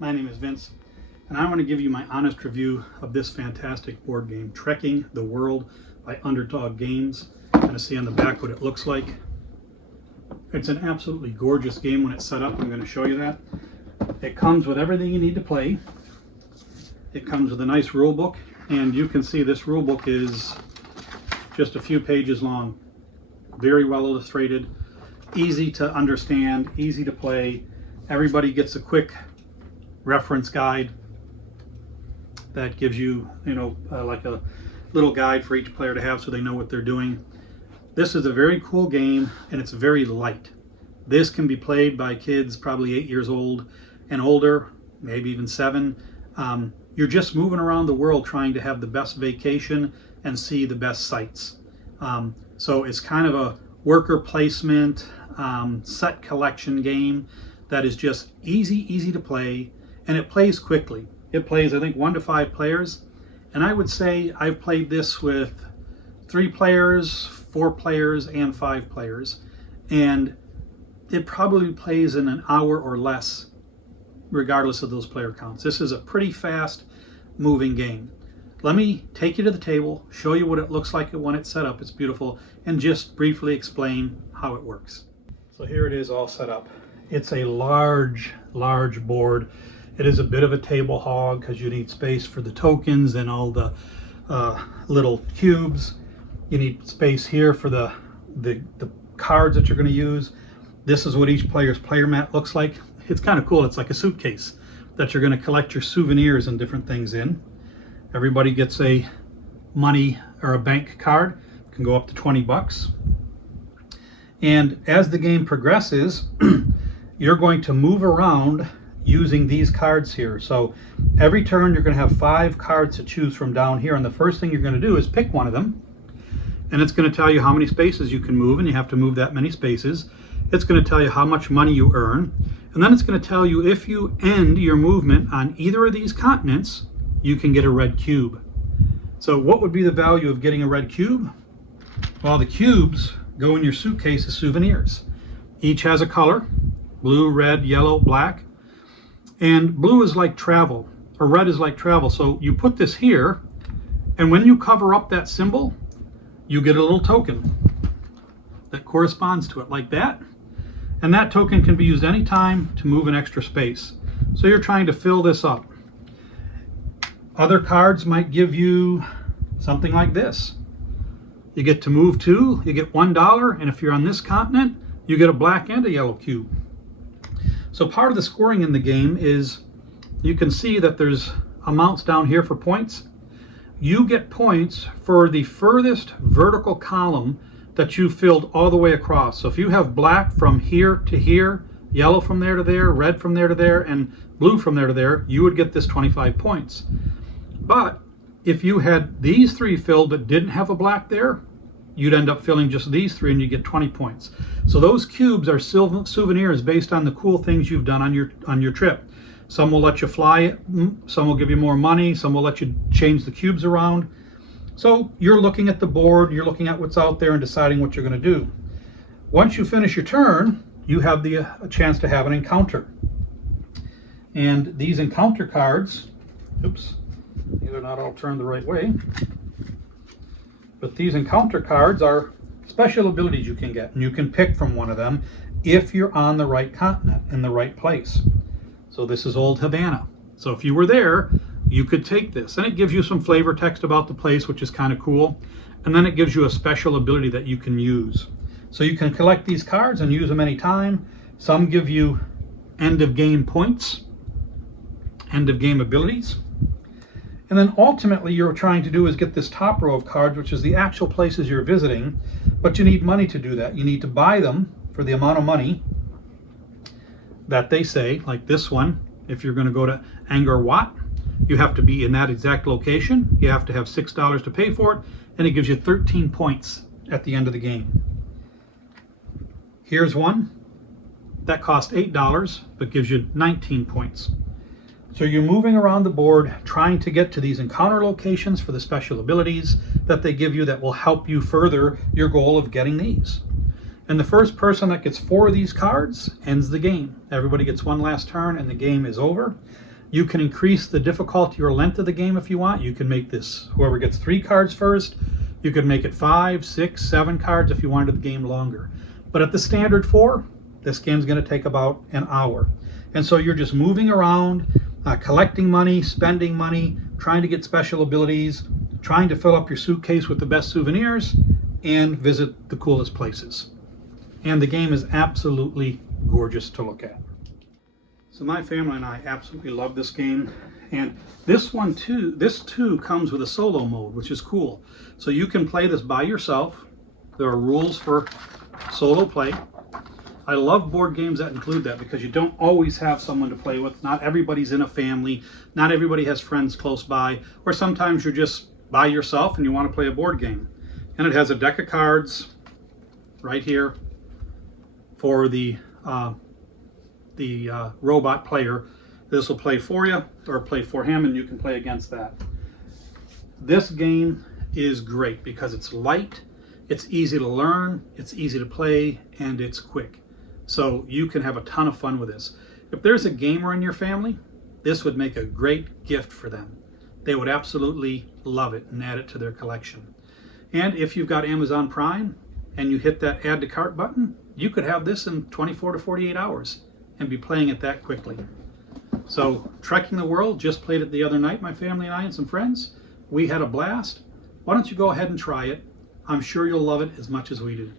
My name is Vince, and I want to give you my honest review of this fantastic board game, Trekking the World by Underdog Games. You're going to see on the back what it looks like. It's an absolutely gorgeous game when it's set up. I'm going to show you that. It comes with everything you need to play. It comes with a nice rule book, and you can see this rule book is just a few pages long. Very well illustrated, easy to understand, easy to play. Everybody gets a quick reference guide that gives you, like a little guide for each player to have so they know what they're doing. This is a very cool game, and it's very light. This can be played by kids probably 8 years old and older, maybe even 7. You're just moving around the world trying to have the best vacation and see the best sights. So it's kind of a worker placement, set collection game that is just easy to play, and it plays quickly. It plays, I think, 1 to 5 players, and I would say I've played this with 3 players, 4 players, and 5 players, and it probably plays in an hour or less, regardless of those player counts. This is a pretty fast moving game. Let me take you to the table, show you what it looks like when it's set up. It's beautiful, and just briefly explain how it works. So here it is all set up. It's a large board. It is a bit of a table hog because you need space for the tokens and all the little cubes. You need space here for the cards that you're going to use. This is what each player's player mat looks like. It's kind of cool. It's like a suitcase that you're going to collect your souvenirs and different things in. Everybody gets a money or a bank card. It can go up to 20 bucks. And as the game progresses, you're going to move around using these cards here. So every turn you're going to have 5 cards to choose from down here, and the first thing you're going to do is pick one of them, and it's going to tell you how many spaces you can move, and you have to move that many spaces. It's going to tell you how much money you earn, and then it's going to tell you if you end your movement on either of these continents, you can get a red cube. So what would be the value of getting a red cube? Well, the cubes go in your suitcase as souvenirs. Each has a color: blue, red, yellow, black. And blue is like travel, or red is like travel. So you put this here, and when you cover up that symbol, you get a little token that corresponds to it, like that. And that token can be used anytime to move an extra space. So you're trying to fill this up. Other cards might give you something like this. You get to move 2, you get $1, and if you're on this continent, you get a black and a yellow cube. So part of the scoring in the game is, you can see that there's amounts down here for points. You get points for the furthest vertical column that you filled all the way across. So if you have black from here to here, yellow from there to there, red from there to there, and blue from there to there, you would get this 25 points. But if you had these 3 filled but didn't have a black there, you'd end up filling just these 3 and you get 20 points. So those cubes are souvenirs based on the cool things you've done on your trip. Some will let you fly it, some will give you more money, some will let you change the cubes around. So you're looking at the board, you're looking at what's out there and deciding what you're going to do. Once you finish your turn, you have a chance to have an encounter. And these encounter cards, oops, these are not all turned the right way, but these encounter cards are special abilities you can get, and you can pick from one of them if you're on the right continent, in the right place. So this is Old Havana. So if you were there, you could take this, and it gives you some flavor text about the place, which is kind of cool, and then it gives you a special ability that you can use. So you can collect these cards and use them anytime. Some give you end of game points, end of game abilities. And then ultimately you're trying to do is get this top row of cards, which is the actual places you're visiting, but you need money to do that. You need to buy them for the amount of money that they say, like this one. If you're going to go to Angkor Wat, you have to be in that exact location. You have to have $6 to pay for it, and it gives you 13 points at the end of the game. Here's one that cost $8 but gives you 19 points. So you're moving around the board trying to get to these encounter locations for the special abilities that they give you that will help you further your goal of getting these. And the first person that gets 4 of these cards ends the game. Everybody gets one last turn and the game is over. You can increase the difficulty or length of the game if you want. You can make this, whoever gets 3 cards first, you could make it 5, 6, 7 cards if you wanted the game longer. But at the standard 4, this game's going to take about an hour. And so you're just moving around, collecting money, spending money, trying to get special abilities, trying to fill up your suitcase with the best souvenirs, and visit the coolest places. And the game is absolutely gorgeous to look at. So my family and I absolutely love this game. And this too comes with a solo mode, which is cool. So you can play this by yourself. There are rules for solo play. I love board games that include that because you don't always have someone to play with. Not everybody's in a family. Not everybody has friends close by. Or sometimes you're just by yourself and you want to play a board game. And it has a deck of cards right here for the robot player. This will play for you or play for him, and you can play against that. This game is great because it's light, it's easy to learn, it's easy to play, and it's quick. So you can have a ton of fun with this. If there's a gamer in your family, this would make a great gift for them. They would absolutely love it and add it to their collection. And if you've got Amazon Prime and you hit that add to cart button, you could have this in 24 to 48 hours and be playing it that quickly. So Trekking the World, just played it the other night, my family and I and some friends. We had a blast. Why don't you go ahead and try it? I'm sure you'll love it as much as we do.